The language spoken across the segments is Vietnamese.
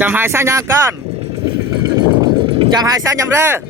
Chăm hai sao nha con. Chăm hai sao nhầm rơ.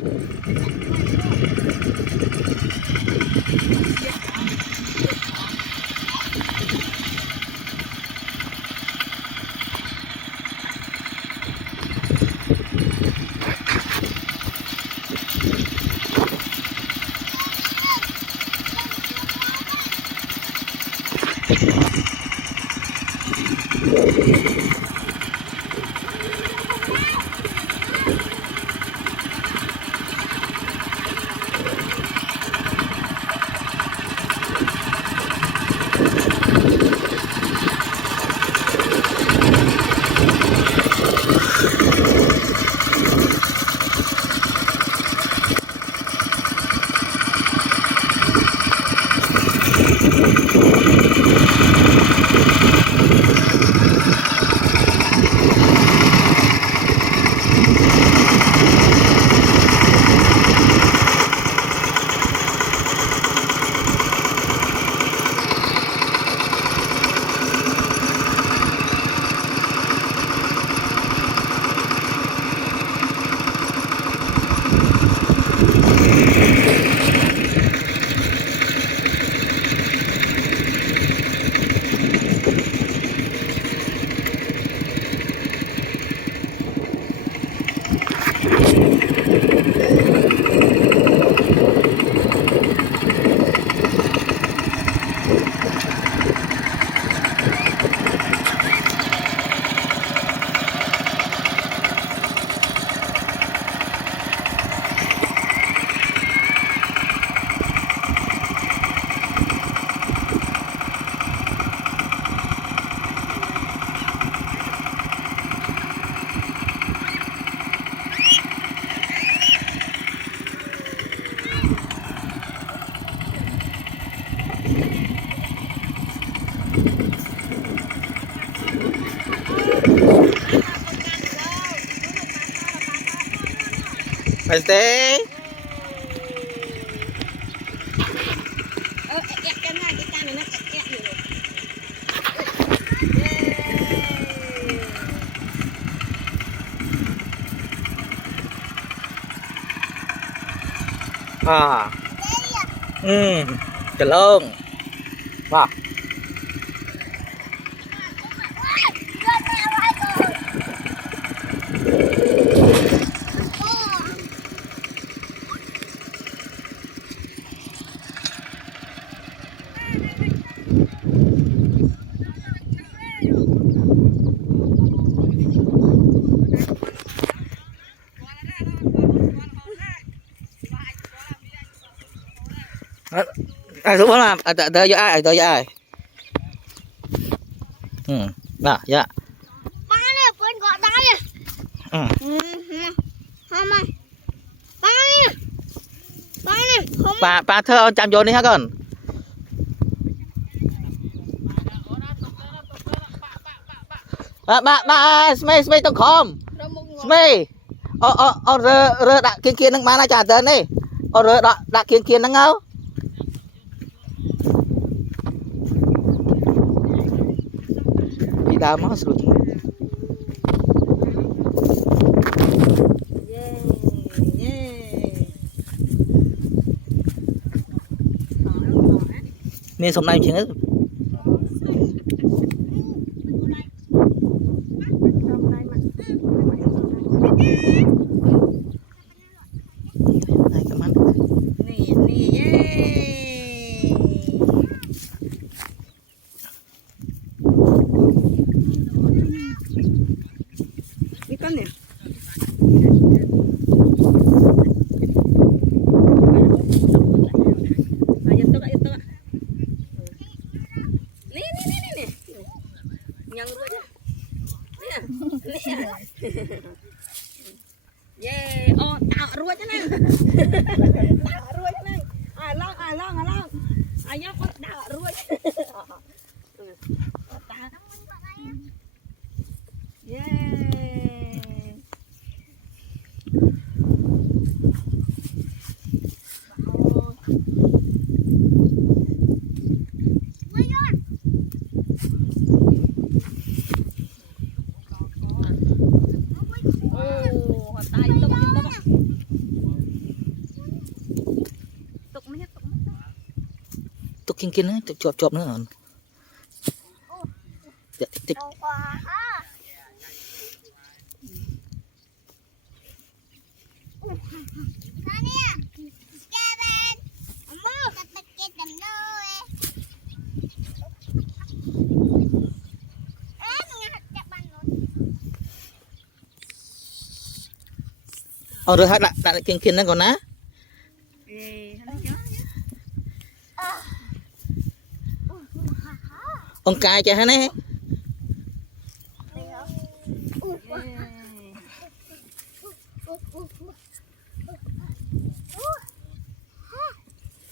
Phải thế. À. Trở lông. Wow. Đúng không? Tới cho ai? Tới cho ai? Nào, dạ. Ba này quên gọi tay nè. Không ơi. Ba này. Ba này. Không. Ba thơ chạm vô đi hả con? Ba Smay tông khom. Smay. Rơ đã kiên năng ba na trả tên đi. Rơ đã kiên năng ngâu. Tidak mau seru. Nên hôm nay chuyện ấy. Con này. Yang dulu aja. Yeah, oh, tạo ruột cho này. Tạo ruột cho này. Ai long. Ai nhóc con tạo ruột. Yeah. kiên kiên đấy chộp chộp nữa tích tích rồi hát lại kiên kiên nó còn ná ông cài cho hắn ấy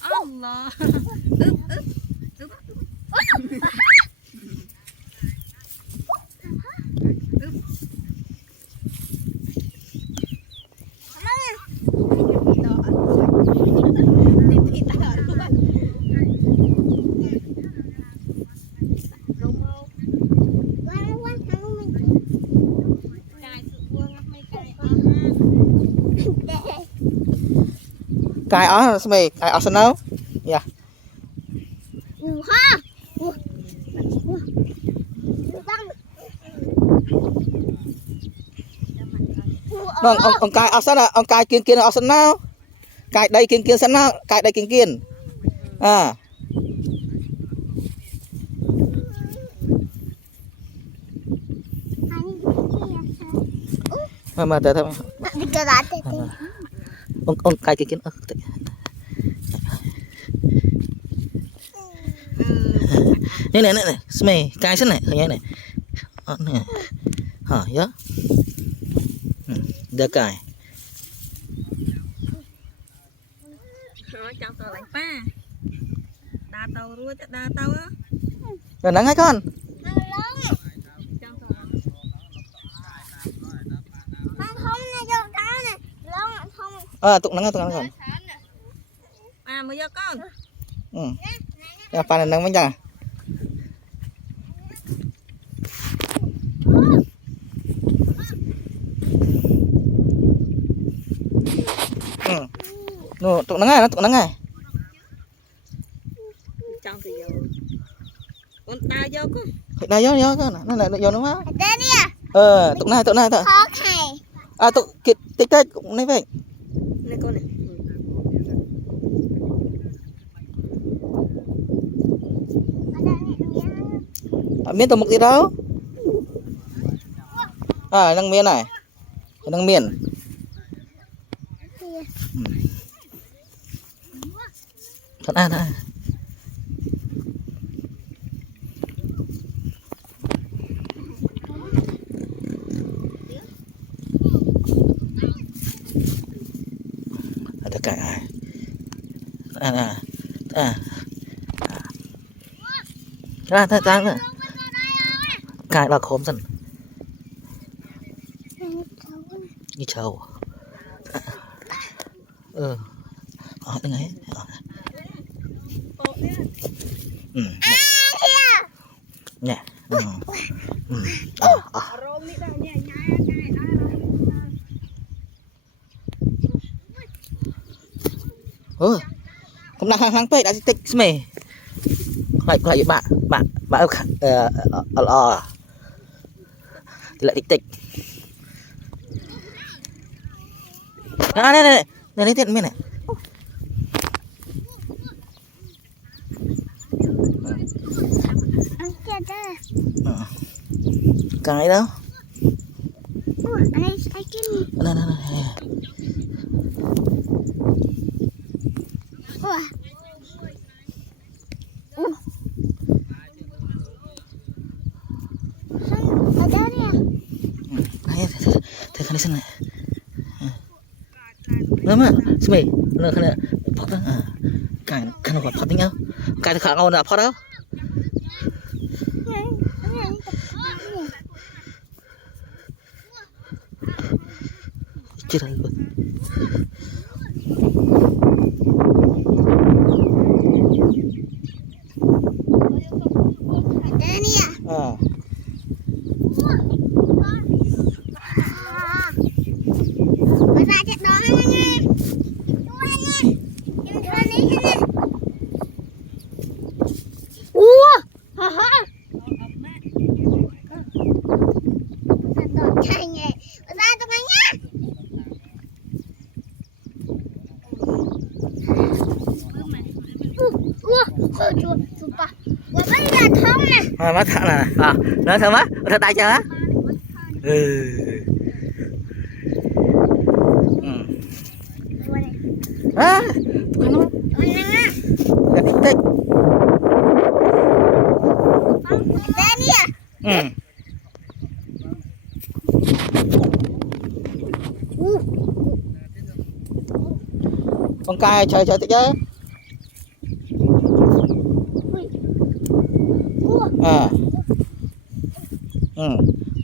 Allah. cài ó mày cài ó sao đâu dạ vâng ông cài ó sao ông cài kiên kiên ó sao nào cài đây kiên kiên sao nào cài đây kiên kiên à mà tới thôi ông cài kiên kiên này mày cài sẵn này thấy này này hả nhớ được cài trong tàu lạnh pa đa tàu ruồi đa tàu á rồi nắng hay con tụng nắng còn mới vô con phải là nắng mới nhá tụng nắng này trong thì vô con đa vô con đây vô con nó vô nó tụng này thôi tụng tích tích cũng này vậy này con này miên tụng mục gì đâu năng miên này năng miên thật ăn à tất cả ra cài là khóm dần như trâu đừng ấy nè cũng đang hàng pe đã tích mày lại bạn thì lại tích này lấy tiền miên này cái đâu này thế cái này nữa mà mày nó cái này phật đó cái nó gọi phật tính nhau cái khác ngon là phật đâu chết rồi mắt thằng này nó thơm á thật đại chưa á á tích con cai chơi tích chứ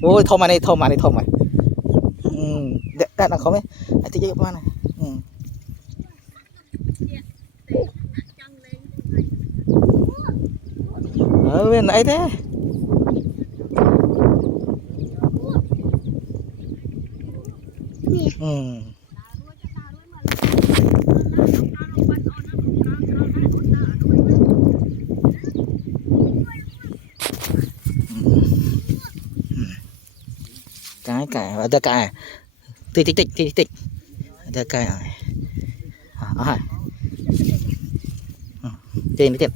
ôi thô mày đã không đấy tích chứ con này bên nãy thế cái và đưa cái tích đưa cái tiền tiền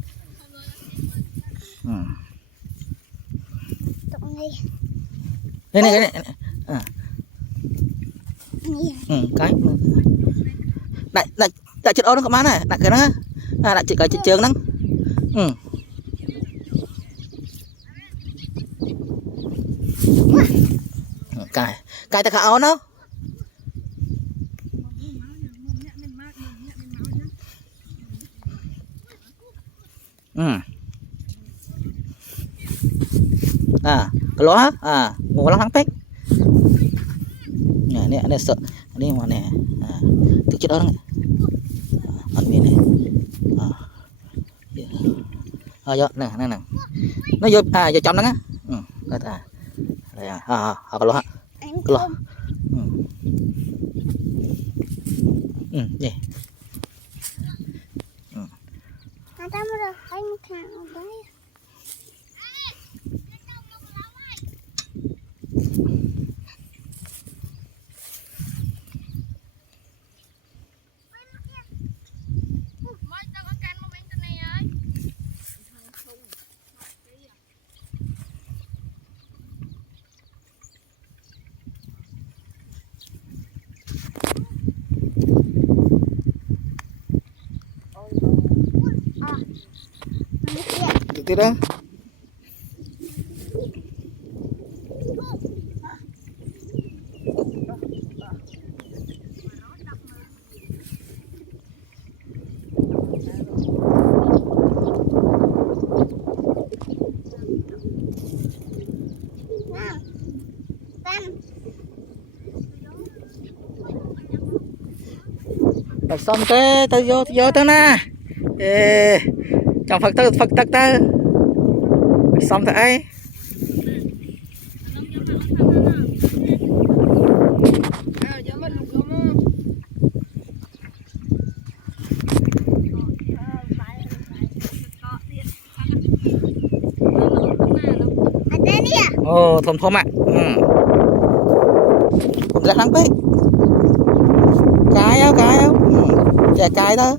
này cái đại chết áo nó có má này đại cái đó đại chỉ cái chết trường đó cái ta khá áo nó kalau ngulang sampai ini sợ ini mana tự chết orang ăn miếng này giờ nè nó vô giờ trong đó á đây kalau gì tidak xong thế tao vô tao nè trong Phật tao xong thế thơm ạ cũng rất lắm đấy cái chè cái đó cái đó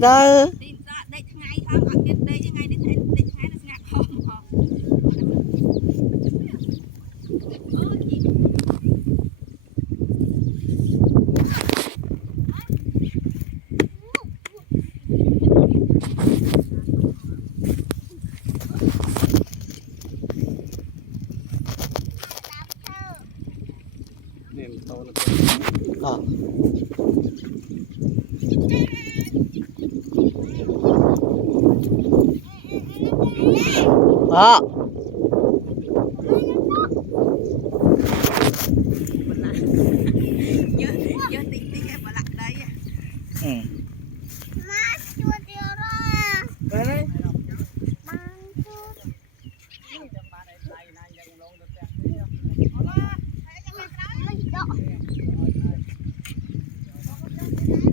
đó nhớ tí cái Hãy subscribe cho kênh Ghiền Mì Gõ để không bỏ lỡ